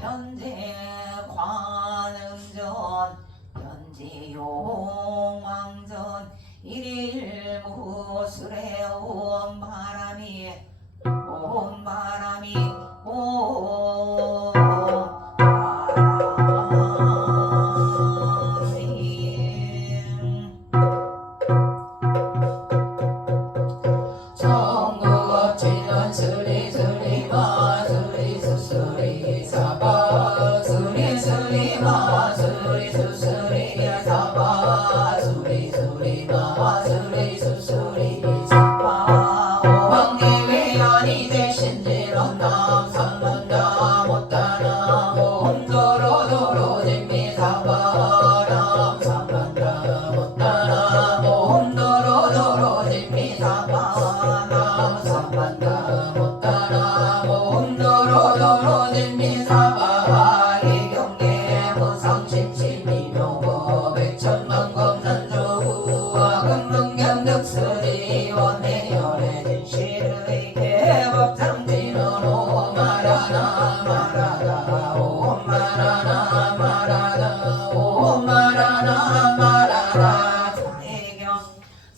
현재 관음전 현재 용왕전 일일무술에 온 바람이 온 바람이 온 성국업지전 수리수리마 수리수수리사바 수리수리마 수리수수리사바 수리수리마 수리수수리사바 오왕대외연이 대신지런 남산문다 못다나 옴도로도로 진미사바 남산문다 못다나 옴도로도로 진미사바 남산문다 못다나 옴도로도로 진미사바 이경계 무상심심이묘고 백천만검산조구와 금능경득수지 원내열의 진실의 개법장지는 오마라나 마라다 오마라나 마라다 오마라나 마라다 자해경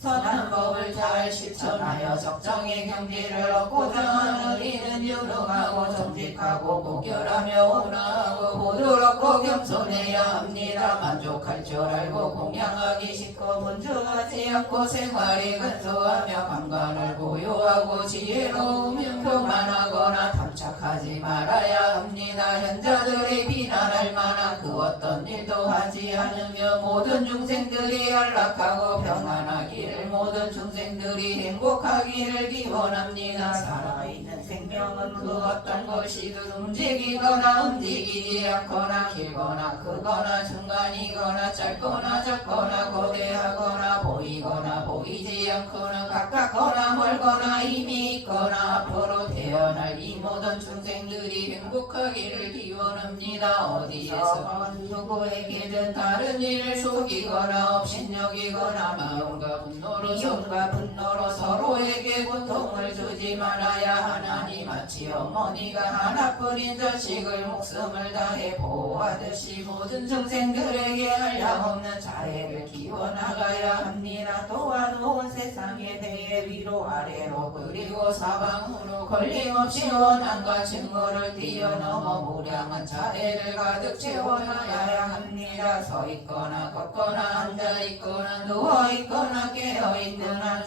선한법을 잘 실천하여 적정의 경지를 얻고자 하는 이는 유능하고 정직하고 고결하며 온화하고 부드럽고 겸손해야 합니다. 만족할 줄 알고 공양하기 쉽고 분주하지 않고 생활이 근소하며 강간을 보유하고 지혜로우면 교만하거나 탐착하지 말아야 합니다. 현자들이 비난할 만한 그 어떤 일도 하지 않으며 모든 중생들이 안락하고 평안하기를 모든 중생들이 행복하기를 기원합니다. 살아있는 생명은 그 어떤 것이든 움직이거나 움직이지 않거나 길거나 크거나 중간이거나 짧거나 작거나 거대하거나 보이거나 보이지 않거나 가깝거나 멀거나 이미 있거나 앞으로 태어날 이 모든 중생들이 행복하기를 기원합니다. 어디에서 누구에게든 다른 일을 속이거나 업신여기거나 마음과 분노로 서로에게 고통을 주지 말아야 하나니 마치 어머니가 하나뿐인 자식을 목숨을 다해 보호하듯이 모든 중생들에게 한량없는 자애를 기워나가야 합니다. 또한 온 세상에 대해 위로 아래로 그리고 사방으로 걸림없이 원한과 증오를 뛰어넘어 무량한 자애를 가득 채워놔야 합니다. 서있거나 걷거나 앉아있거나 누워있거나 깨어있는 한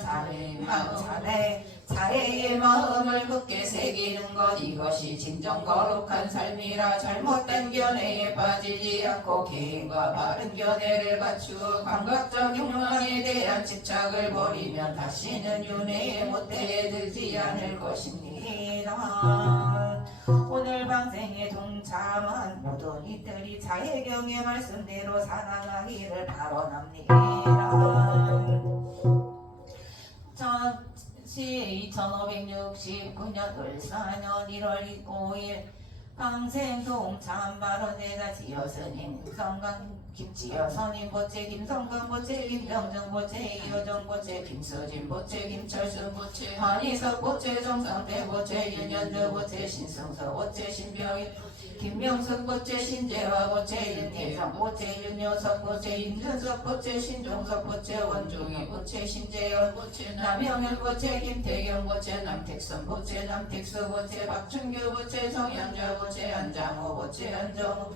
자애의 마음을 굳게 새기는 것 이것이 진정 거룩한 삶이라 잘못된 견해에 빠지지 않고 개인과 바른 견해를 갖추어 감각적 욕망에 대한 집착을 버리면 다시는 윤회의 못대에 들지 않을 것입니다. 오늘 방생에 동참한 모든 이들이 자해경의 말씀대로 살아가기를 바라옵니다. 2569년 을사년 1월 5일 방생 동참 발언제자 지여스님 김지여선임 보채 김성근 보채 김병정 보채 이효정 보채 김수진 보채 김철순 보채 한희석 보채 정상태 보채 윤현주 보채 신승서 보채 신병희 김명숙 보채 신재화 보채 윤태성 보채 윤효석 보채 임준석 보채 신종석 보채 원중희 보채 신재현 보채 남영현 보채 김태경 보채 남택선 보채 남택수 보채 박춘규 보채 정양자 보채 안장호 보채 안정호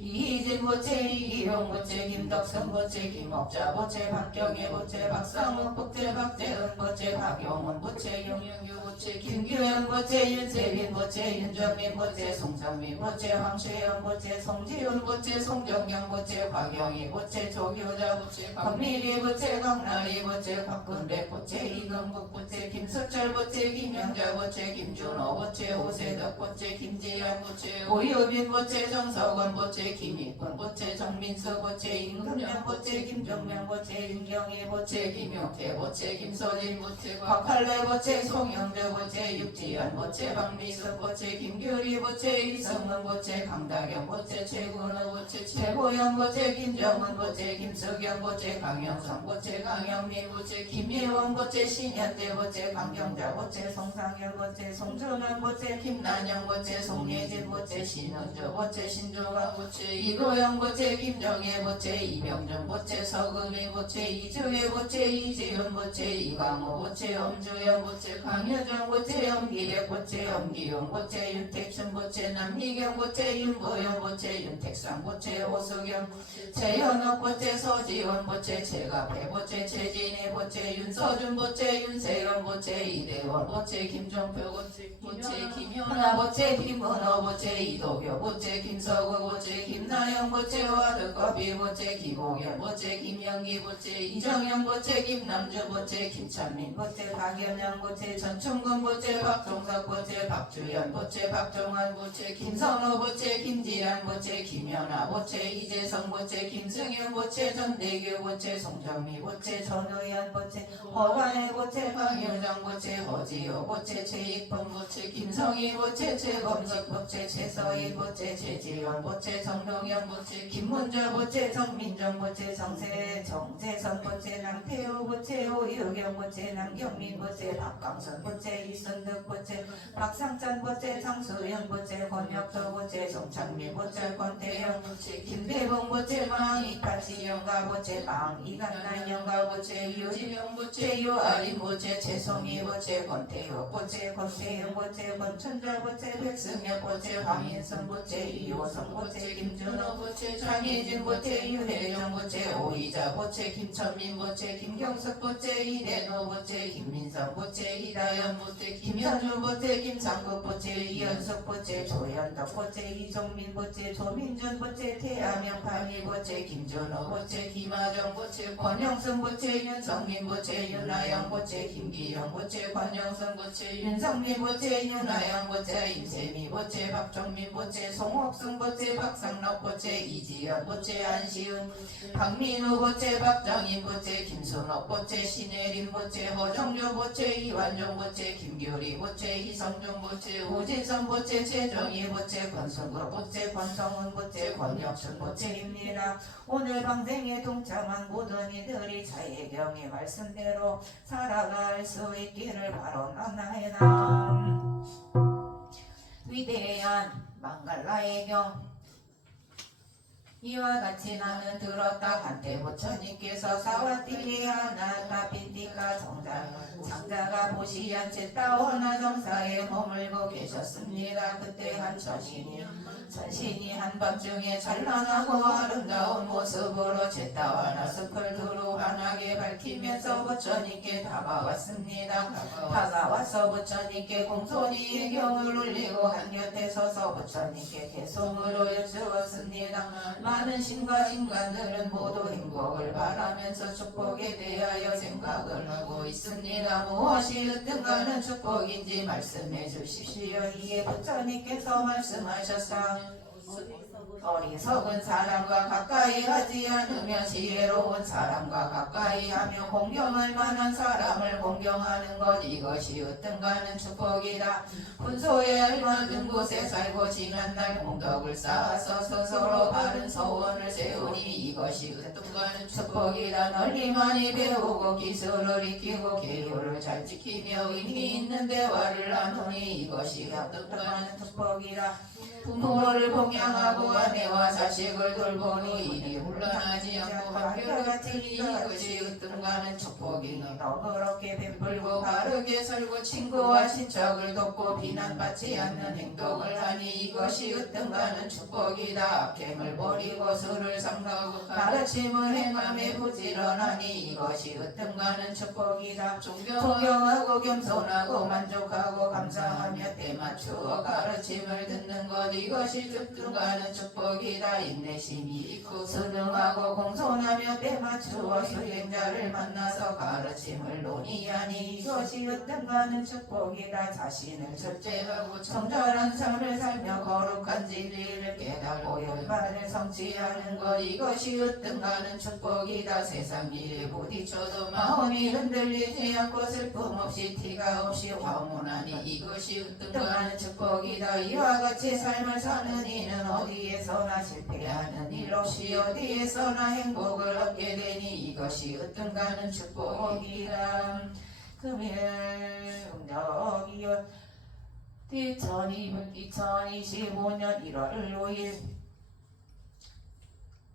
이희진 보채 이기용 보채 김덕선 보채 김옥자 보채 박경혜 보채 박상욱 보채 박재은 보채 박용훈 보채 용영규 보채 김규현 보채 윤세빈 보채 윤정민 보채 송정민 보채 황세영 보채 송지훈 보채 송정경 보채 박영희 보채 조교자 보채 박미리 보채 강나리 보채 박근래 보채 이금국 보채 김석철 보채 김영자 보채 김준호 보채 오세덕 보채 김지영 보채 오유빈 보채 정석원 보채 김익훈 보채 정민수 보채 임금영 보채 김정명 보채 임경희 보채 김용태 보채 김서진 보채 박할래 보채 송영주 보채 육지연 보채 박미숙 보채 김규리 보채 이성문 보채 강다경 보채 최근호 보채 최고영 보채 김정은 보채 김석영 보채 강영선 보채 강영미 보채 김예원 보채 신현대 보채 강경자 보채 송상현 보채 송준환 보채 김난영 보채 송예진 보채 신은주 보채 신조강 보채 이도영 보채 김정혜 보채 이병준 보채 서금희 보채 이주혜 보채 이지훈 보채 이광호 보채 엄주영 보채 강효정 보채 엄기백 보채 엄기용 보채 윤택춘 보채 남미경 보채 윤보영 보채 윤택상 보채 오수경 최현옥 보채 서지원 보채 최갑해 보채 최진희 보채 윤서준 보채 윤세영 보채 이대원 보채 김종표 보채 김현아 보채 김은호 보채 이도교 보채 김서구 보채 김나영 보채 와드커비 보채 김홍현 보채 김영기 보채 이정영 보채 김남주 보채 김찬민 보채 박연영 보채 전충근 보채 박종석 보채 박주연 보채 박종환 보채 김선호 보채 김지한 보채 김연아 보채 이재성 보채 김승현 보채 전대규 보채 송정미 보채 전우현 보채 허관의 보채 강효정 보채 허지호 보채 최익범 보채 김성희 보채 최범식 보채 최서희 보채 최지원 보채 정동현 보채 김문자 보채 정민정 보채 정재선 보채 남태우 보채 오유경 보채 남경민 보채 박광선 보채 이순득 보채 박상찬 보채 장수영 보채 권혁도 보채 정창민 보채 권태영 보채 김대봉 보채 망이팔시 영가 보채 망이간난 영가 보채 유지명 보채 유아린 보채 최송희 보채 권태효 보채 권태영 보채 권춘자 보채 백승엽 보채 황인선 보채 이호성 보채 김준호 보채 장혜진 보채 유혜정 보채 오이자 보채 김천민 보채 김경석 보채 이대노 보채 김민성 보채 이다연 보채 김현주 보채 김상국 보채 이현숙 보채 조현덕 보채 이종민 보채 조민준 보채 태하명 판희 보채 김준호 보채 김하정 보채 권영승 보채 윤성민 보채 윤하영 보채 김기영 보채 권영승 보채 윤성민 보채 윤하영 보채 임세미 보채 박종민 보채 송옥승 보채 박상록 보채 이지연 보채 안시훈 박민우 보채 박정인 보채 김순옥 보채 신혜림 보채 허정조 보채 이완종 보채 김규리 보채 이성종 보채 오진선 보채 최정희 보채 권순국 보채 권성훈 보채 권혁춘 보채입니다. 오늘 방생에 동참한 모든 이들이 자예경의 말씀대로 살아갈 수 있기를 바라나이다. 위대한 망갈라의 경 이와 같이 나는 들었다. 한때 부처님께서 사와띠리아 나타 빈티카 장자가 보시한 채 따오나 정사에 머물고 계셨습니다. 그때 한 천신이 한밤중에 찬란하고 아름다운 모습으로 제따와나 숲을 두루 환하게 밝히면서 부처님께 다가왔습니다. 다가와서 부처님께 공손히 예경을 울리고 한곁에 서서 부처님께 개송으로 여쭈었습니다. 많은 신과 인간들은 모두 행복을 바라면서 축복에 대하여 생각을 하고 있습니다. 무엇이 으뜸가는 축복인지 말씀해 주십시오. 이에 부처님께서 말씀하셨다. 어리석은 사람과 가까이 하지 않으며 지혜로운 사람과 가까이 하며 공경할 만한 사람을 공경하는 것, 이것이 으뜸가는 축복이다. 분소에 알맞은 곳에 살고 지난날 공덕을 쌓아서 스스로 바른 소원을 세우니 이것이 으뜸가는 축복이다. 널리 많이 배우고 기술을 익히고 계율을 잘 지키며 의미 있는 대화를 나누니 이것이 으뜸가는 축복이다. 부모를 봉양하고 아내와 자식을 돌보니 일이 혼란하지 않고 한결같으니 이것이 으뜸가는 축복이니 너그럽게 베풀고 바르게 살고 친구와 친척을 돕고 비난받지 않는 행동을 하니 이것이 으뜸가는 축복이다. 악행을 버리고 술을 삼가고 가르침을 행함에 부지런하니 이것이 으뜸가는 축복이다. 존경하고 겸손하고 만족하고 감사하며 때맞추어 가르침을 듣는 것, 이것이 으뜸가는 축복이다. 인내심이 있고 순응하고 공손하며 때맞추어 수행자를 만나서 가르침을 논의하니 이것이 으뜸가는 축복이다. 자신을 절제하고 청결한 삶을 살며 거룩한 진리를 깨달고 열반을 성취하는 것, 이것이 으뜸가는 축복이다. 세상 일에 부딪혀도 마음이 흔들리지 않고 슬픔 없이 티가 없이 황홀하니 이것이 으뜸가는 축복이다. 이와 같이 삶을 사는 이는 어디에서나 실패하는 일 없이 어디에서나 행복을 얻게 되니 이것이 으뜸가는 축복이다. 금일 음력이요 2025년 1월 5일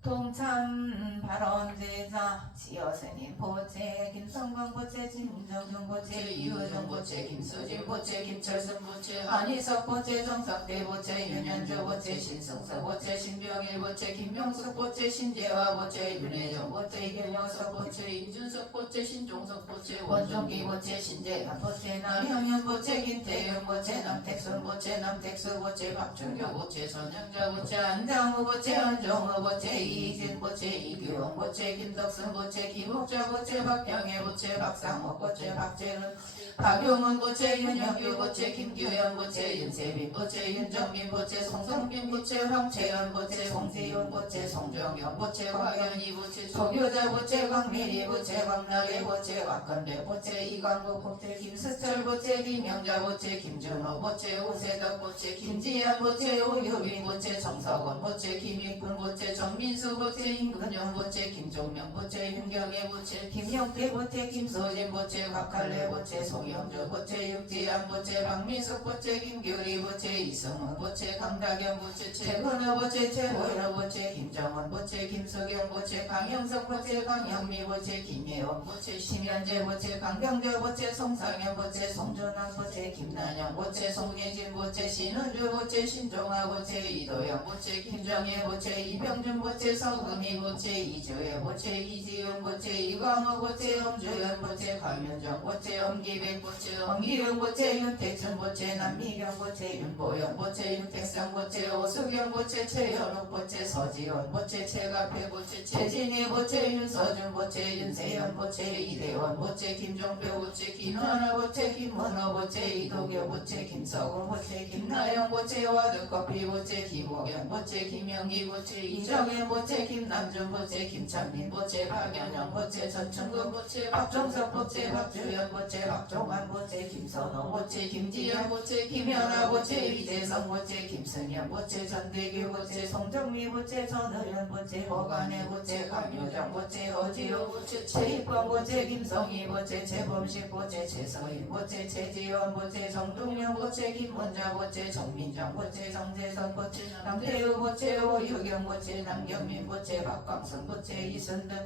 동참 발언제자 지어스님 보채 김성광 보채 진정중 보채 이우정 보채 김수진 보채 김철순 보채 한희석 보채 정석대 보채 윤현주 보채 신승서 보채 신병일 보채 김명숙 보채 신재화 보채 윤혜정 보채 김영석 보채 임준석 보채 신종석 보채 원종기 보채 신재환 보채 남형현 보채 김태윤 보채 남택순 보채 남택수 보채 박준교 보채 손영자 보채 안장우 보채 한종우 보채 이진 보채 이규영 보채 김덕순 보채 김옥자 보채 박병혜 보채 박상호 보채 박재은 박용훈 보채 윤영규 보채 김규현 보채 윤세빈 보채 윤정민 보채 송성빈 보채 황채연 보채 송재윤 보채 송정현 보채 곽연희 보채 조교자 보채 광미리 보채 광나래 보채 곽건배 보채 이광국 보채 김수철 보채 김영자 보채 김준호 보채 오세덕 보채 김지현 보채 오유빈 보채 정석원 보채 김익군 보채 정민수 보채 임근영 보채 김종명 보채 윤경애 보채 김영태 보채 김소진 보채 곽할래 보채 송영주 보채 육지안 보채 박민숙 보채 김규리 보채 이승훈 보채 강다경 보채 최근호 보채 최호연 보채 김정원 보채 김수경 보채 강영석 보채 강영미 보채 김예원 보채 심현재 보채 강경재 보채 송상현 보채 송준환 보채 김난영 보채 송예진 보채 신은주 보채 신종아 보채 이도영 보채 김정혜 보채 이병준 보채 서금희 보채 이주혜 보채 이지윤 보채 이광호 보채 엄주현 보채 강윤정 보채 엄기백 보채 엄기영 보채 윤택춘 보채 남미경 보채 윤보영 보채 윤택상 보채 오수경 보채 최현욱 보채 서지원 보채 최가패 보채 최진희 보채 윤서준 보채 윤세현 보채 이대원 보채 김종표 보채 김현아 보채 김문호 보채 이도교 보채 김서공 보채 김나영 보채 와드커피 보채 김호경 보채 김영기 보채 이정현 보채 김남준 보채 김창민 보채 박연영 보채 전충근 보채 박종석 보채 박주현 보채 박종환 보채 김선호 보채 김지현 보채 김현아 보채 이재성 보채 김승현 보채 전대규 보채 송정미 보채 전의연 보채 허관혜 보채 강효정 보채 허지호 보채 최익광 보채 김성희 보채 최범식 보채 최서인 보채 최지원 보채 정동영 보채 김문자 보채 정민정 보채 정재선 보채 남태우 보채 오유경 보채 남경민 보채 박광선 보채 이순등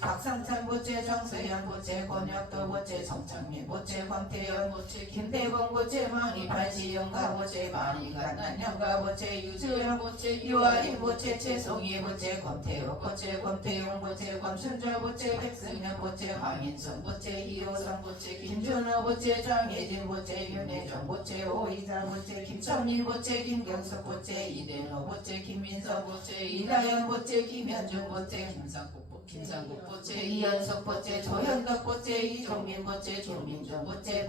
박상찬 보채 정세현 보채 권혁도 보채 정창민 보채 권태현 보채 김대봉 보채 망이판 시영가 보채 만이간 난영가 보채 유주영 보채 유아인 보채 최송희 보채 권태욱 보채 권태용 보채 권순자 보채 백승현 보채 황인순 보채 이호성 보채 김준호 보채 장혜진 보채 윤혜정 보채 오이자 보채 김천민 보채 김경숙 보채 이대노 보채 김민서 보채 이나영 보채 김현중 보채 김상국 보채 이현석 보채 조현덕 보채 이종민 보채 조민정 보채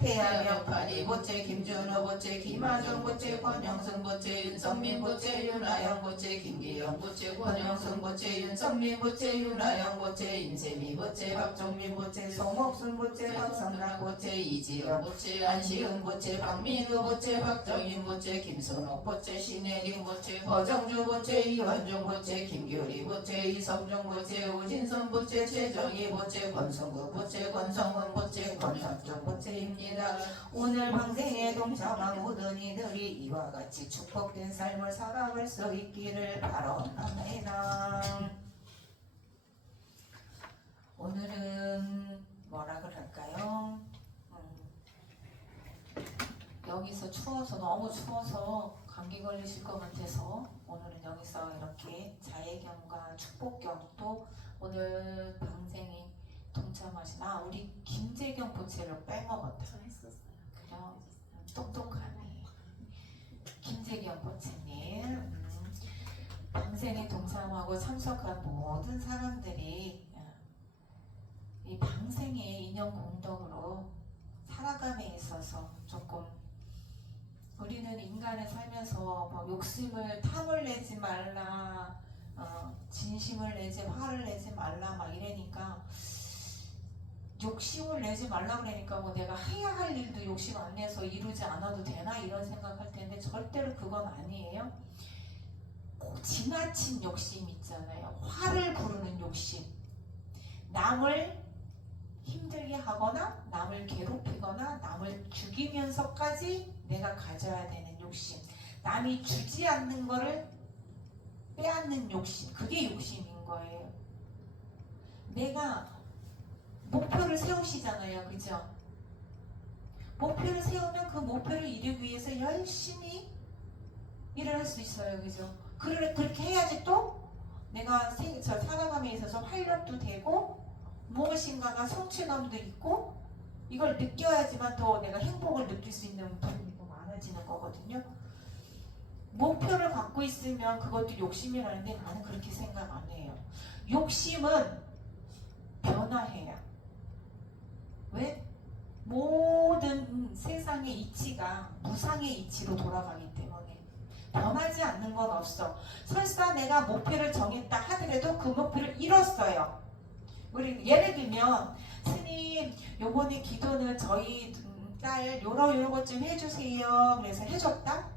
태양영 파리 보채 김준호 보채 김하정 보채 권영승 보채 윤성민 보채 윤하영 보채 김기영 보채 권영승 보채 윤성민 보채 윤하영 보채 임세미 보채 박종민 보채 송옥순 보채 박성락 보채 이지영 보채 안시은 보채 박민우 보채 박정인 보채 김선옥 보채 신혜림 보채 허정주 보채 이완종 보채 김규리 보채 이성종 보채 우진선 보채 최정희 보채 권성구 보채 권성훈 보채 권상종 보채입니다. 오늘 방생에 동참한 모든 이들이 이와 같이 축복된 삶을 살아갈 수 있기를 바랍니다. 오늘은 뭐라 그럴까요? 여기서 추워서 너무 추워서 감기 걸리실 것 같아서 오늘은 여기서 이렇게 자애겸과 축복겸 또 오늘 방생에 동참하신 우리 김재경 보채를 빼먹었다. 저 했었어요. 그럼 똑똑하네. 김재경 코치님, 방생에 동참하고 참석한 모든 사람들이 이 방생의 인연 공덕으로 살아감에 있어서 조금 우리는 인간을 살면서 뭐 욕심을 탐을 내지 말라, 진심을 내지 화를 내지 말라 막 이러니까 욕심을 내지 말라 그러니까 뭐 내가 해야 할 일도 욕심 안 내서 이루지 않아도 되나 이런 생각할 텐데 절대로 그건 아니에요. 꼭 지나친 욕심 있잖아요. 화를 부르는 욕심, 남을 힘들게 하거나 남을 괴롭히거나 남을 죽이면서까지 내가 가져야 되는 욕심, 남이 주지 않는 거를 빼앗는 욕심, 그게 욕심인 거예요. 내가 목표를 세우시잖아요, 그죠? 목표를 세우면 그 목표를 이루기 위해서 열심히 일을 할 수 있어요, 그죠? 그렇게 해야지 또 내가 살아감에 있어서 활력도 되고 무엇인가가 성취감도 있고 이걸 느껴야지만 더 내가 행복을 느낄 수 있는 부분이 더 많아지는 거거든요. 목표를 갖고 있으면 그것도 욕심이라는데 나는 그렇게 생각 안 해요. 욕심은 변화해요. 왜? 모든 세상의 이치가 무상의 이치로 돌아가기 때문에 변하지 않는 건 없어. 설사 내가 목표를 정했다 하더라도 그 목표를 이뤘어요. 우리 예를 들면 스님 요번에 기도는 저희 딸 요런 것 좀 해주세요. 그래서 해줬다.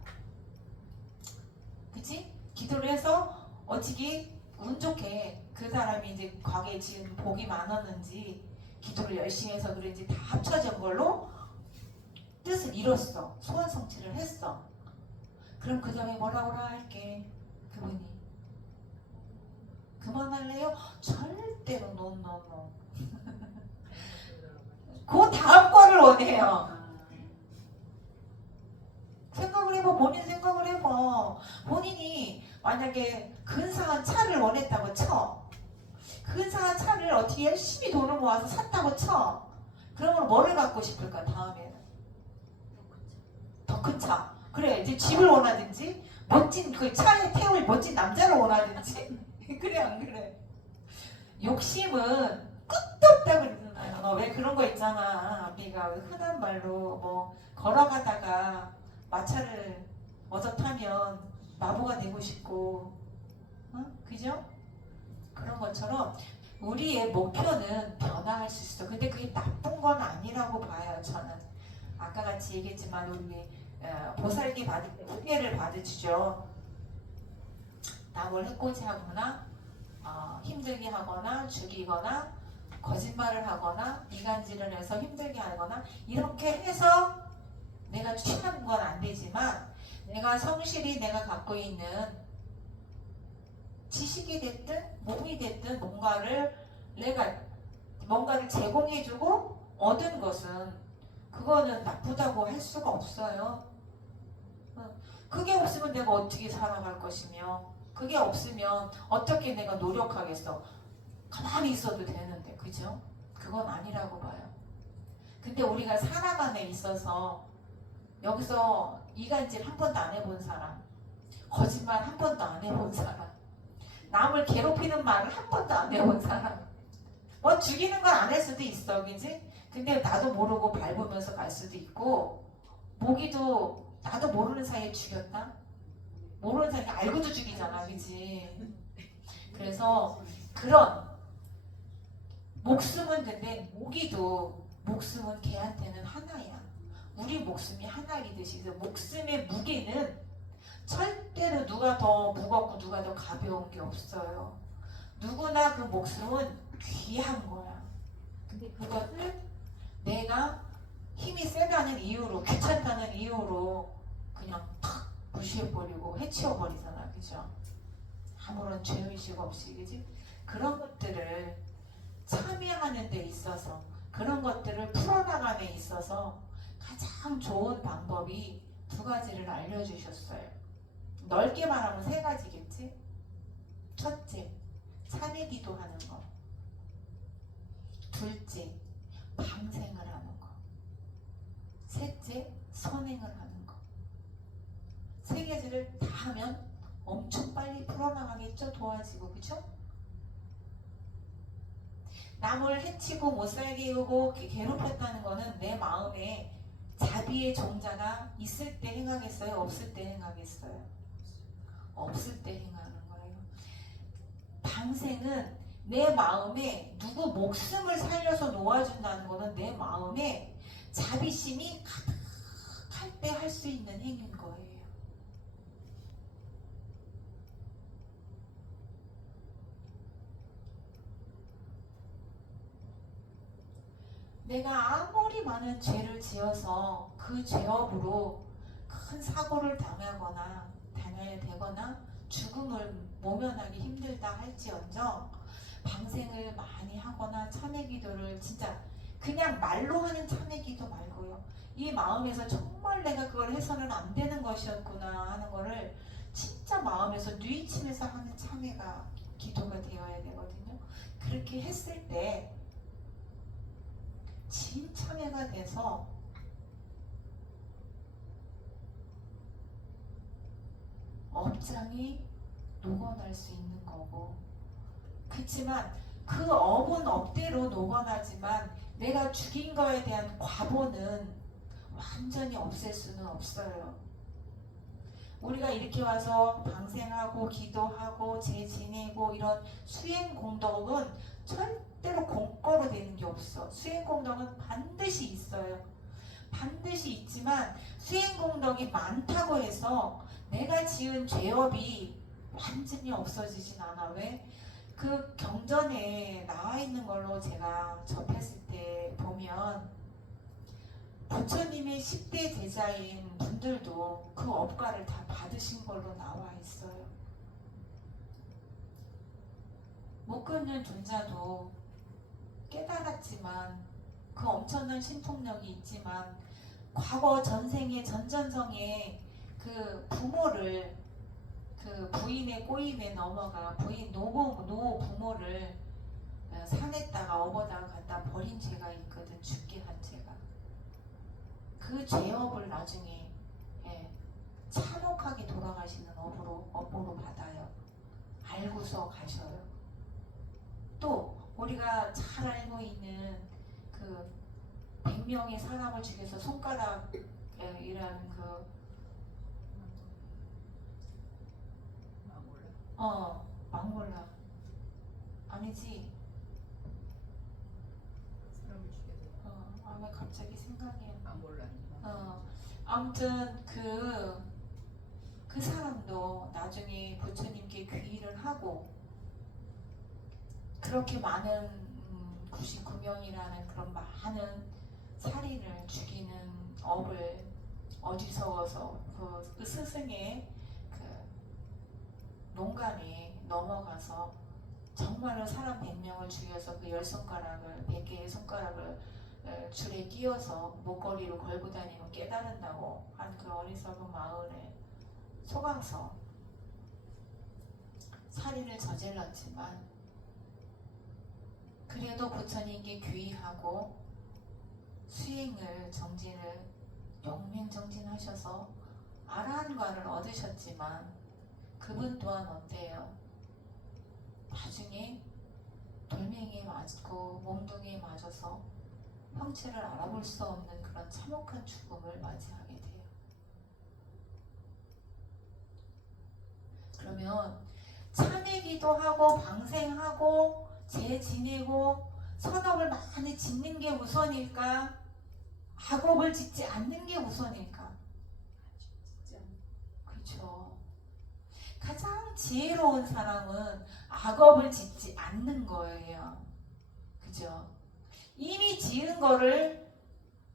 그치? 기도를 해서 어찌기 운 좋게 그 사람이 이제 과거에 지금 복이 많았는지 기도를 열심히 해서 그런지 다 합쳐진 걸로 뜻을 이뤘어. 소원 성취를 했어. 그럼 그 다음에 뭐라 할게. 그분이 그만할래요? 절대로 노노노. 그 다음 거를 원해요. 생각을 해봐. 본인 생각을 해봐. 본인이 만약에 근사한 차를 원했다고 쳐. 근사한 차를 어떻게 열심히 돈을 모아서 샀다고 쳐. 그러면 뭐를 갖고 싶을까 다음에는? 더 큰 차. 그래 이제 집을 원하든지 멋진 그 차에 태울 멋진 남자를 원하든지 그래 안 그래? 욕심은 끝도 없다 그러잖아요. 왜 그런 거 있잖아. 우리가 흔한 말로 뭐 걸어가다가 마차를 얻어 타면 마부가 되고 싶고, 그죠? 그런 것처럼 우리의 목표는 변화할 수 있어. 근데 그게 나쁜 건 아니라고 봐요. 저는 아까 같이 얘기했지만 우리 보살기 받을 때 후계를 받으시죠. 남을 해코지하거나 힘들게 하거나 죽이거나 거짓말을 하거나 이간질을 해서 힘들게 하거나 이렇게 해서 내가 취하는 건 안 되지만 내가 성실히 내가 갖고 있는 지식이 됐든 몸이 됐든 뭔가를 제공해주고 얻은 것은 그거는 나쁘다고 할 수가 없어요. 그게 없으면 내가 어떻게 살아갈 것이며 그게 없으면 어떻게 내가 노력하겠어. 가만히 있어도 되는데 그죠? 그건 아니라고 봐요. 근데 우리가 살아감에 있어서 여기서 이간질 한 번도 안 해본 사람, 거짓말 한 번도 안 해본 사람, 남을 괴롭히는 말을 한 번도 안 해본 사람, 뭐 죽이는 건 안 할 수도 있어, 그지? 근데 나도 모르고 밟으면서 갈 수도 있고, 모기도 나도 모르는 사이에 죽였다? 모르는 사이에 알고도 죽이잖아, 그지? 그래서 그런 목숨은 근데 목숨은 걔한테는 하나야. 우리 목숨이 하나이듯이 그래서 목숨의 무게는 절대로 누가 더 무겁고 누가 더 가벼운 게 없어요. 누구나 그 목숨은 귀한 거야. 근데 그것을 내가 힘이 세다는 이유로 귀찮다는 이유로 그냥 탁 무시해버리고 해치워버리잖아. 그죠? 아무런 죄의식 없이 그지? 그런 것들을 참여하는 데 있어서 그런 것들을 풀어나감에 있어서 가장 좋은 방법이 두 가지를 알려주셨어요. 넓게 말하면 세 가지겠지? 첫째, 참회 기도하는 거. 둘째, 방생을 하는 거. 셋째, 선행을 하는 거. 세 세 가지를 다 하면 엄청 빨리 풀어나가겠죠. 도와지고, 그죠? 남을 해치고 못 살게 하고 괴롭혔다는 거는 내 마음에 자비의 종자가 있을 때 행하겠어요? 없을 때 행하겠어요? 없을 때 행하는 거예요. 방생은 내 마음에 누구 목숨을 살려서 놓아준다는 거는 내 마음에 자비심이 가득할 때 할 수 있는 행위인 거예요. 내가 아무리 많은 죄를 지어서 그 죄업으로 큰 사고를 당하거나 당해야 되거나 죽음을 모면하기 힘들다 할지언정 방생을 많이 하거나 참회 기도를 진짜 그냥 말로 하는 참회 기도 말고요. 이 마음에서 정말 내가 그걸 해서는 안 되는 것이었구나 하는 거를 진짜 마음에서 뉘우치면서 하는 참회가 기도가 되어야 되거든요. 그렇게 했을 때 진참회가 돼서 업장이 녹아날 수 있는 거고, 그렇지만 그 업은 업대로 녹아나지만 내가 죽인 거에 대한 과보는 완전히 없앨 수는 없어요. 우리가 이렇게 와서 방생하고 기도하고 제 지내고 이런 수행 공덕은 절대로 공과로 되는 게 없어. 수행 공덕은 반드시 있어요. 반드시 있지만 수행 공덕이 많다고 해서 내가 지은 죄업이 완전히 없어지진 않아. 왜? 그 경전에 나와 있는 걸로 제가 접했을 때 보면 부처님의 10대 제자인 분들도 그 업과를 다 받으신 걸로 나와 있어요. 못 끊는 존자도 깨달았지만 그 엄청난 신통력이 있지만 과거 전생에 전전성에 그 부모를 그 부인의 꼬임에 넘어가 부인 노 부모를 산에다가 업어다가 갖다 버린 죄가 있거든. 죽게 한 죄가. 그 죄업을 나중에 참혹하게 돌아가시는 업으로 받아요. 알고서 가셔요. 또 우리가 잘 알고 있는 그 100명의 사람을 죽여서 손가락이라는 그 망골라 아니지. 사람을 죽여서 왜 갑자기 생각이 안 몰라. 아무튼 그 사람도 나중에 부처님께 귀의를 하고 그렇게 많은 99명이라는 그런 많은 살인을 죽이는 업을 어리석어서 그 스승의 그 농간에 넘어가서 정말로 사람 100명을 죽여서 그 10손가락을 100개의 손가락을 줄에 끼워서 목걸이로 걸고 다니면 깨달은다고 한 그 어리석은 마을에 속아서 살인을 저질렀지만 그래도 부처님께 귀의하고 수행을 정진을 영맹정진하셔서 아라한과를 얻으셨지만 그분 또한 어때요? 나중에 돌멩이에 맞고 몸뚱이에 맞아서 형체를 알아볼 수 없는 그런 참혹한 죽음을 맞이하게 돼요. 그러면 참회기도 하고 방생하고 제 지내고 선업을 많이 짓는 게 우선일까? 악업을 짓지 않는 게 우선일까? 그렇죠. 가장 지혜로운 사람은 악업을 짓지 않는 거예요. 그죠? 이미 지은 거를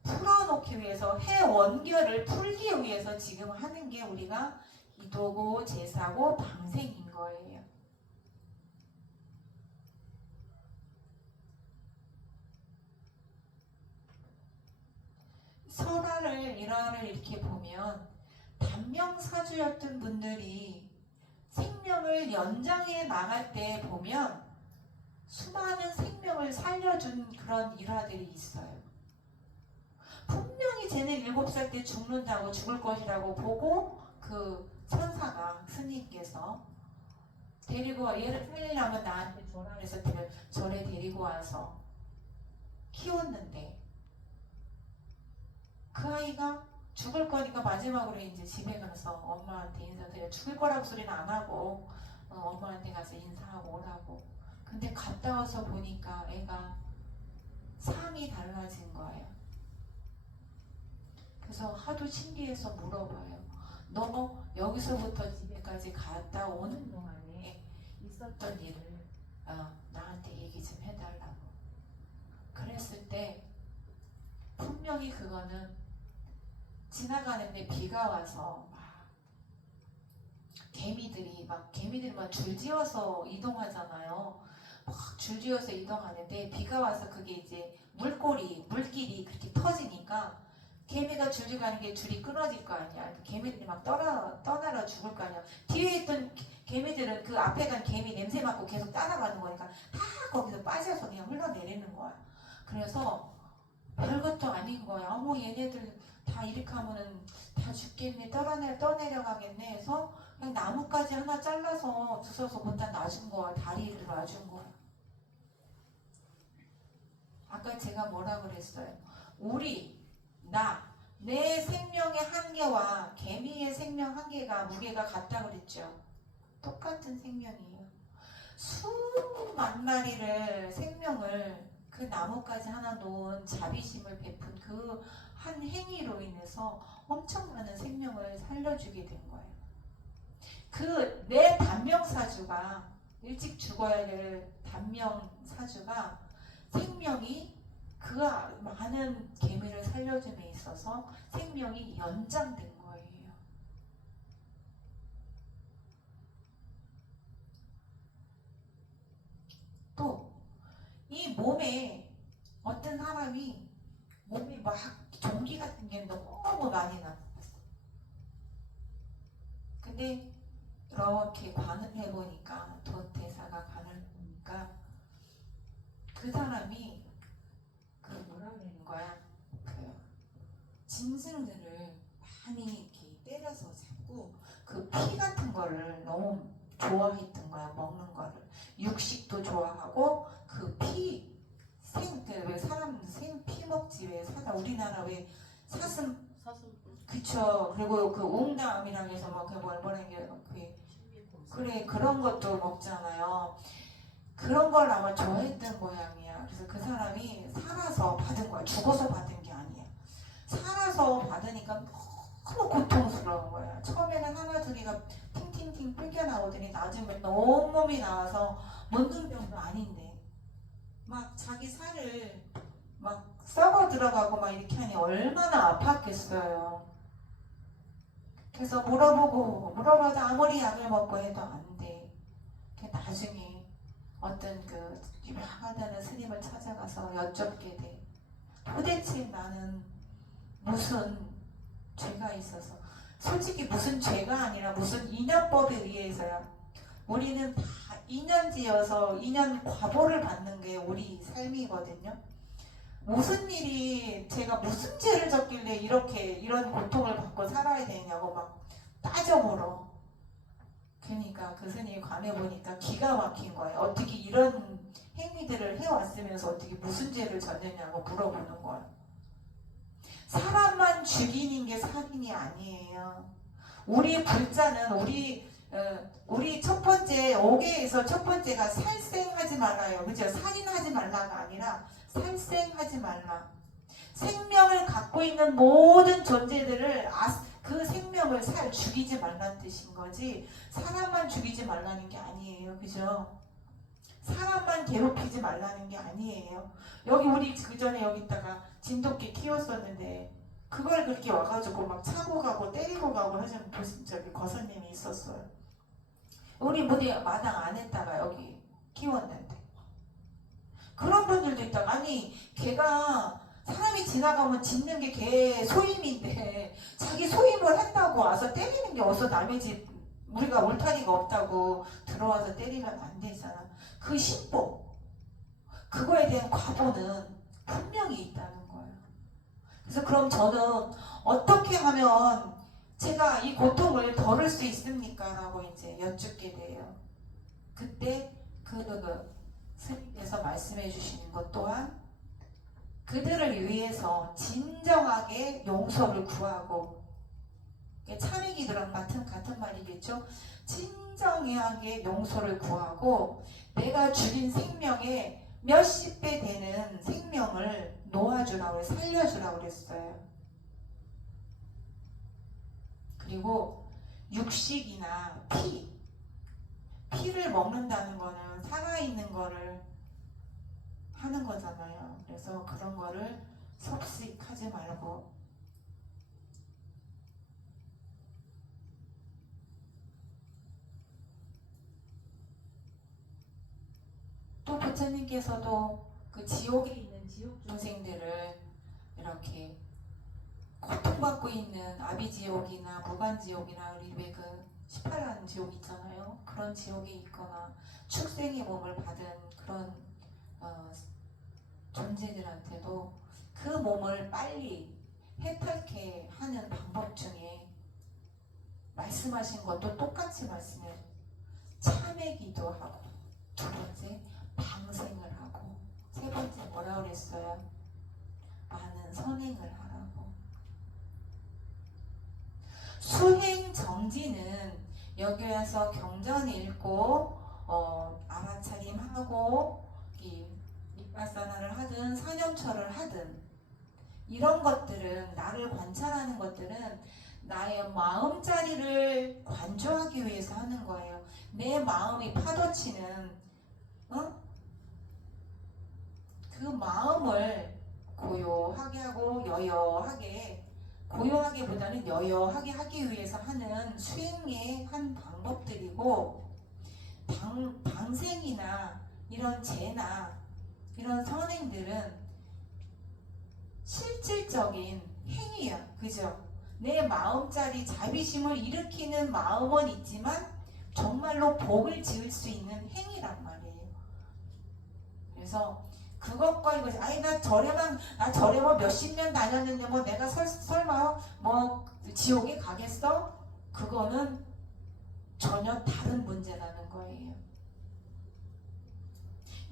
풀어놓기 위해서 해원결을 풀기 위해서 지금 하는 게 우리가 기도고 제사고 방생인 거예요. 설화를 일화를 이렇게 보면 단명사주였던 분들이 생명을 연장해 나갈 때 보면 수많은 생명을 살려준 그런 일화들이 있어요. 분명히 쟤는 7살 때 죽는다고 죽을 것이라고 보고 그 천사가 스님께서 데리고 와, 얘를 살리려면 나한테 줘라 그래서 절에 데리고 와서 키웠는데 그 아이가 죽을 거니까 마지막으로 이제 집에 가서 엄마한테 인사드려. 죽을 거라고 소리는 안 하고 엄마한테 가서 인사하고 오라고. 근데 갔다 와서 보니까 애가 상이 달라진 거예요. 그래서 하도 신기해서 물어봐요. 너 여기서부터 집에까지 갔다 오는 동안에 있었던 일을 나한테 얘기 좀 해달라고. 그랬을 때 분명히 그거는 지나가는데 비가 와서 막 개미들이 막 줄지어서 이동하잖아요. 막 줄지어서 이동하는데 비가 와서 그게 이제 물길이 그렇게 터지니까 개미가 줄지 가는 게 줄이 끊어질 거 아니야. 개미들이 막 떠나라 죽을 거 아니야. 뒤에 있던 개미들은 그 앞에 간 개미 냄새 맡고 계속 따라가는 거니까 다 거기서 빠져서 그냥 흘러내리는 거야. 그래서 별것도 아닌 거야. 어머 얘네들 다 이렇게 하면은 다 죽겠네, 떠내려가겠네 해서 그냥 나뭇가지 하나 잘라서 주워서 갖다 놔준 거야. 다리를 놔준 거야. 아까 제가 뭐라 그랬어요? 내 생명의 한계와 개미의 생명 한계가 무게가 같다 그랬죠. 똑같은 생명이에요. 수만 마리를 생명을 그 나뭇가지 하나 놓은 자비심을 베푼 그 한 행위로 인해서 엄청 많은 생명을 살려주게 된 거예요. 그 내 단명사주가 일찍 죽어야 될 단명사주가 생명이 그 많은 개미를 살려줌에 있어서 생명이 연장된 거예요. 또 이 몸에 어떤 사람이 몸에 막 종기 같은 게 너무 많이 났어. 근데 이렇게 관을 해보니까 도태사가 관을 해보니까 그 사람이 그 뭐라 그러는 거야? 그 짐승들을 많이 이렇게 때려서 잡고 그 피 같은 거를 너무 좋아했던 거야. 먹는 거를 육식도 좋아하고 그 피 왜 사람 생 피 먹지 왜 우리나라 왜 사슴 그쵸. 그리고 그 웅담이랑 해서 뭐 그 뭐라 게 그래 그런 것도 먹잖아요. 그런 걸 아마 좋아했던 모양이야. 그래서 그 사람이 살아서 받은 거야. 죽어서 받은 게 아니야. 살아서 받으니까 너무 고통스러운 거야. 처음에는 하나 둘이가 팅팅팅 뿔겨 나오더니 나중에 온몸이 나와서 문둥병도 아닌데 막 자기 살을 막 썩어 들어가고 막 이렇게 하니 얼마나 아팠겠어요. 그래서 물어봐도 아무리 약을 먹고 해도 안 돼. 나중에 어떤 그 유명하다는 스님을 찾아가서 여쭙게 돼. 도대체 나는 무슨 죄가 있어서, 솔직히 무슨 죄가 아니라 무슨 인연법에 의해서야. 우리는 다 인연지어서 인연 과보를 받는 게 우리 삶이거든요. 무슨 일이 제가 무슨 죄를 졌길래 이런 고통을 받고 살아야 되냐고 막 따져물어. 그러니까 그 스님이 관해 보니까 기가 막힌 거예요. 어떻게 이런 행위들을 해왔으면서 어떻게 무슨 죄를 졌느냐고 물어보는 거예요. 사람만 죽이는 게 살인이 아니에요. 우리 불자는 우리 첫 번째 5개에서 첫 번째가 살생하지 말아요. 그죠? 살인하지 말라가 아니라 살생하지 말라. 생명을 갖고 있는 모든 존재들을 그 생명을 죽이지 말라는 뜻인 거지 사람만 죽이지 말라는 게 아니에요. 그죠? 사람만 괴롭히지 말라는 게 아니에요. 여기 우리 그 전에 여기 있다가 진돗개 키웠었는데 그걸 그렇게 와가지고 막 차고 가고 때리고 가고 하시는 저기 거사님이 있었어요. 우리 무대 마당 안에다가 여기 키웠는데 그런 분들도 있다. 아니 걔가 사람이 지나가면 짖는 게 걔 소임인데 자기 소임을 한다고 와서 때리는 게 어서 남의 집 우리가 울타리가 없다고 들어와서 때리면 안 되잖아. 그 신복 그거에 대한 과보는 분명히 있다는 거예요. 그래서 그럼 저는 어떻게 하면 제가 이 고통을 덜을 수 있습니까? 라고 이제 여쭙게 돼요. 그때 그 스님께서 말씀해 주시는 것 또한 그들을 위해서 진정하게 용서를 구하고, 참회 기도랑 같은 말이겠죠. 진정하게 용서를 구하고 내가 줄인 생명의 몇십 배 되는 생명을 놓아주라고, 살려주라고 그랬어요. 그리고 육식이나 피를 먹는다는 거는 살아있는 거를 하는 거잖아요. 그래서 그런 거를 섭식하지 말고, 또 부처님께서도 그 지옥에 있는 지옥 중생들을 이렇게 고통받고 있는 아비지옥이나 무간지옥이나 우리 왜 그 18란 지옥 있잖아요. 그런 지옥에 있거나 축생의 몸을 받은 그런 존재들한테도 그 몸을 빨리 해탈케 하는 방법 중에 말씀하신 것도 똑같이 말씀해요. 참회 기도하고, 두 번째 방생을 하고, 세 번째 뭐라 그랬어요? 많은 선행을 하라고. 수행 정지는 여기 와서 경전 읽고 알아차림하고 밑바사나를 하든 사념처를 하든, 이런 것들은, 나를 관찰하는 것들은 나의 마음자리를 관조하기 위해서 하는 거예요. 내 마음이 파도치는 그 마음을 고요하게 하고 고요하게보다는 여여하게 하기 위해서 하는 수행의 한 방법들이고, 방생이나 이런 재나 이런 선행들은 실질적인 행위야. 그죠? 내 마음자리 자비심을 일으키는 마음은 있지만 정말로 복을 지을 수 있는 행위란 말이에요. 그래서 그것과 이것이, 나 절에만 몇십 년 다녔는데 뭐 내가 설마 뭐 지옥에 가겠어? 그거는 전혀 다른 문제라는 거예요.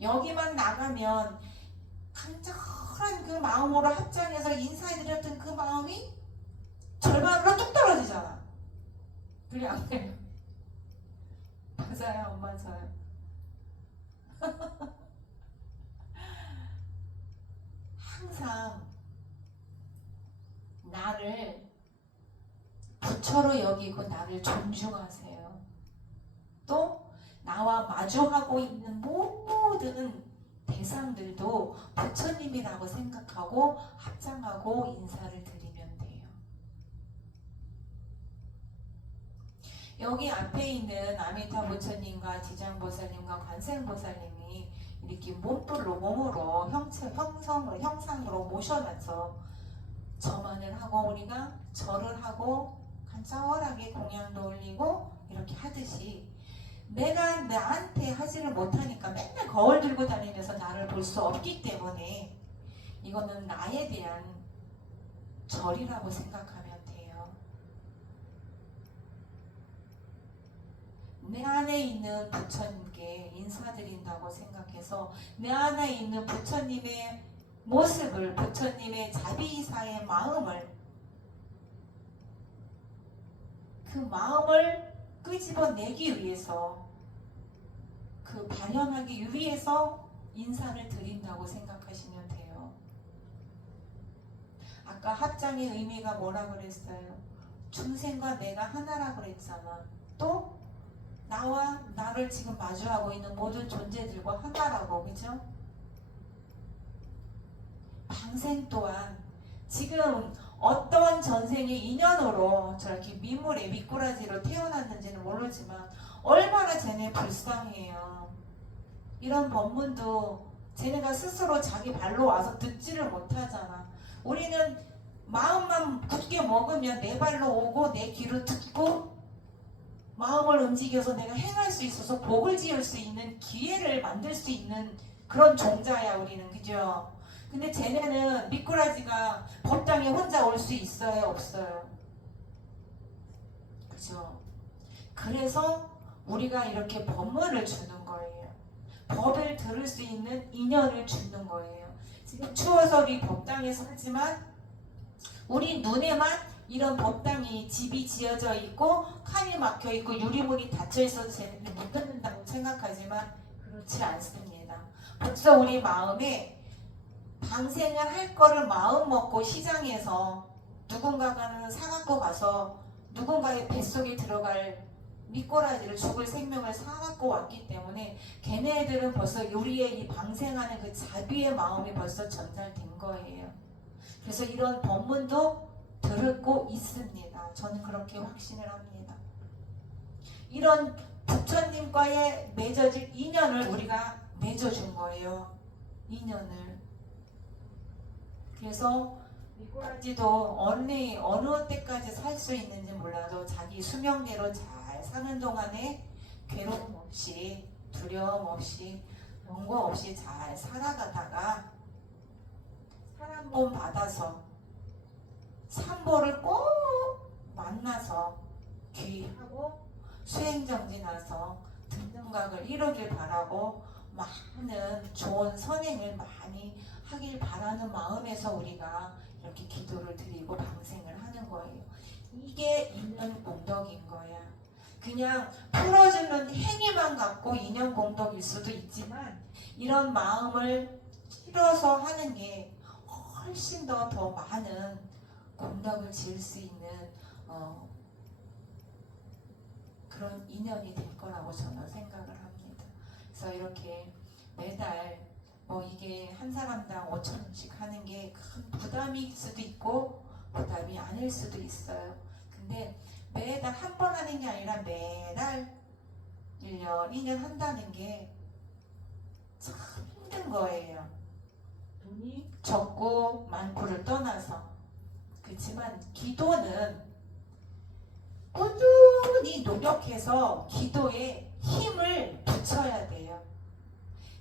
여기만 나가면 간절한 그 마음으로 합장해서 인사해드렸던 그 마음이 절반으로 뚝 떨어지잖아. 그래 안 그래요? 맞아요, 엄마 저요. 항상 나를 부처로 여기고 나를 존중하세요. 또 나와 마주하고 있는 모든 대상들도 부처님이라고 생각하고 합장하고 인사를 드리면 돼요. 여기 앞에 있는 아미타 부처님과 지장보살님과 관세음보살님이 이렇게 몸으로 형상으로 모셔놔서 점안을 하고 우리가 절을 하고 간절하게 공양도 올리고 이렇게 하듯이, 내가 나한테 하지를 못하니까 맨날 거울 들고 다니면서 나를 볼 수 없기 때문에 이거는 나에 대한 절이라고 생각하면 돼요. 내 안에 있는 부처님께 인사드린다고 생각해서 내 안에 있는 부처님의 모습을, 부처님의 자비사의 마음을, 그 마음을 끄집어내기 위해서, 그 발현하기 위해서 인사를 드린다고 생각하시면 돼요. 아까 합장의 의미가 뭐라 그랬어요? 중생과 내가 하나라 그랬잖아. 또 나와 나를 지금 마주하고 있는 모든 존재들과 하나라고, 그죠? 방생 또한 지금 어떤 전생의 인연으로 저렇게 미물에 미꾸라지로 태어났는지는 모르지만 얼마나 쟤네 불쌍해요. 이런 법문도 쟤네가 스스로 자기 발로 와서 듣지를 못하잖아. 우리는 마음만 굳게 먹으면 내 발로 오고 내 귀로 듣고 마음을 움직여서 내가 행할 수 있어서 복을 지을 수 있는 기회를 만들 수 있는 그런 종자야 우리는, 그죠? 근데 쟤네는 미꾸라지가 법당에 혼자 올 수 있어요, 없어요? 그죠? 그래서 우리가 이렇게 법문을 주는 거예요. 법을 들을 수 있는 인연을 주는 거예요. 지금 추워서 우리 법당에 살지만 우리 눈에만 이런 법당이 집이 지어져 있고 칸이 막혀 있고 유리문이 닫혀 있어도 쟤네들 못 듣는다고 생각하지만 그렇지 않습니다. 벌써 우리 마음에 방생을 할 거를 마음 먹고 시장에서 누군가는 사갖고 가서 누군가의 뱃속에 들어갈 미꼬라지를 죽을 생명을 사갖고 왔기 때문에 걔네들은 벌써 우리의 이 방생하는 그 자비의 마음이 벌써 전달된 거예요. 그래서 이런 법문도 들고 있습니다. 저는 그렇게 확신을 합니다. 이런 부처님과의 맺어질 인연을 우리가 맺어준 거예요. 인연을. 그래서 미꾸라지도 어느 때까지 살 수 있는지 몰라도 자기 수명대로 잘 사는 동안에 괴로움 없이 두려움 없이 연고 없이 잘 살아가다가 사람 본 받아서 삼보를 꼭 만나서 귀하고 수행정진하서 등등각을 이루길 바라고 많은 좋은 선행을 많이 하길 바라는 마음에서 우리가 이렇게 기도를 드리고 방생을 하는 거예요. 이게 인연 공덕인 거야. 그냥 풀어주는 행위만 갖고 인연 공덕일 수도 있지만 이런 마음을 실어서 하는 게 훨씬 더 많은 공덕을 지을 수 있는 그런 인연이 될 거라고 저는 생각을 합니다. 그래서 이렇게 매달 이게 한 사람당 5,000원씩 하는 게 큰 부담일 수도 있고 부담이 아닐 수도 있어요. 근데 매달 한 번 하는 게 아니라 매달 1년, 2년 한다는 게 참 힘든 거예요. 돈이 적고 많고를 떠나서. 그렇지만 기도는 꾸준히 노력해서 기도에 힘을 붙여야 돼요.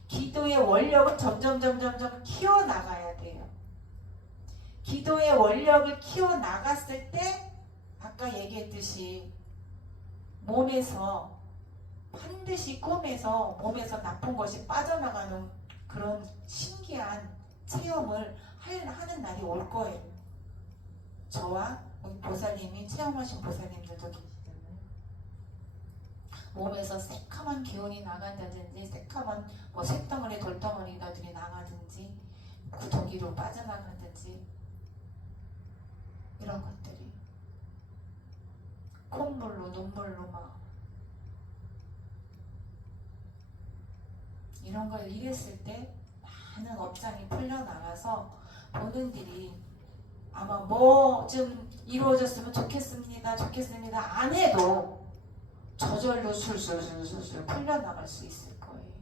기도의 원력을 점점 키워나가야 돼요. 기도의 원력을 키워나갔을 때 아까 얘기했듯이 몸에서 반드시 꿈에서 몸에서 나쁜 것이 빠져나가는 그런 신기한 체험을 하는 날이 올 거예요. 저와 여기 보살님이 체험하신 보살님들도 계시잖아요. 몸에서 새카만 기운이 나간다든지 새카만 쇳덩어리 돌덩어리들이 나가든지 구더기로 빠져나가든지 이런 것들이 콧물로 눈물로 막 이런 걸 일했을 때 많은 업장이 풀려나가서 본인들이 아마 좀 이루어졌으면 좋겠습니다 안 해도 저절로 술술술술 풀려나갈 수 있을 거예요.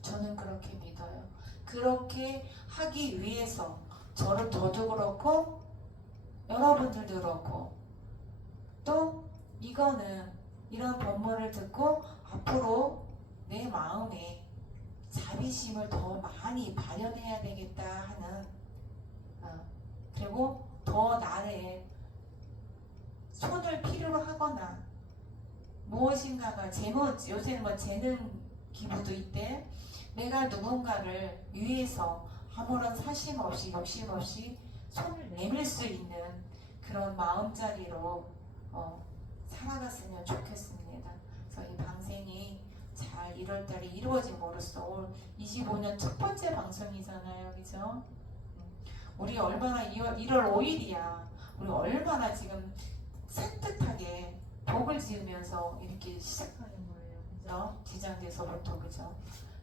저는 그렇게 믿어요. 그렇게 하기 위해서 저도 그렇고 여러분들도 그렇고 또 이거는 이런 법문을 듣고 앞으로 내 마음에 자비심을 더 많이 발현해야 되겠다 하는 그리고 더 나를 손을 필요로 하거나 무엇인가가 요새는 재능 기부도 있대. 내가 누군가를 위해서 아무런 사심 없이 욕심 없이 손을 내밀 수 있는 그런 마음자리로 살아갔으면 좋겠습니다. 그래서 이 방생이 잘 1월달에 이루어짐으로써 올 25년 첫 번째 방송이잖아요, 그죠? 우리 얼마나 1월 5일이야. 우리 얼마나 지금 산뜻하게 복을 지으면서 이렇게 시작하는 거예요, 그죠? 지장제서부터, 그죠?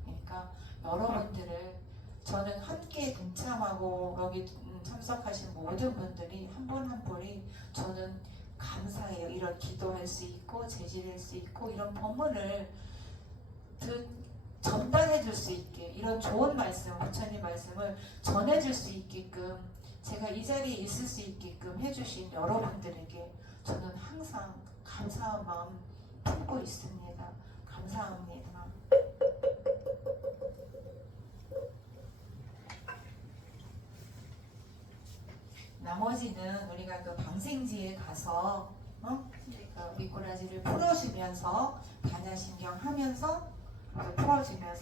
그러니까 여러분들을 저는 함께 동참하고 여기 참석하신 모든 분들이 한 분 한 분이 저는 감사해요. 이런 기도할 수 있고 제지할 수 있고 이런 법문을 전달해 줄 수 있게 이런 좋은 말씀, 부처님 말씀을 전해 줄 수 있게끔 제가 이 자리에 있을 수 있게끔 해주신 여러분들에게 저는 항상 감사한 마음 품고 있습니다. 감사합니다. 나머지는 우리가 그 방생지에 가서 미꾸라지를 풀어주면서 반야신경 하면서 풀어주면서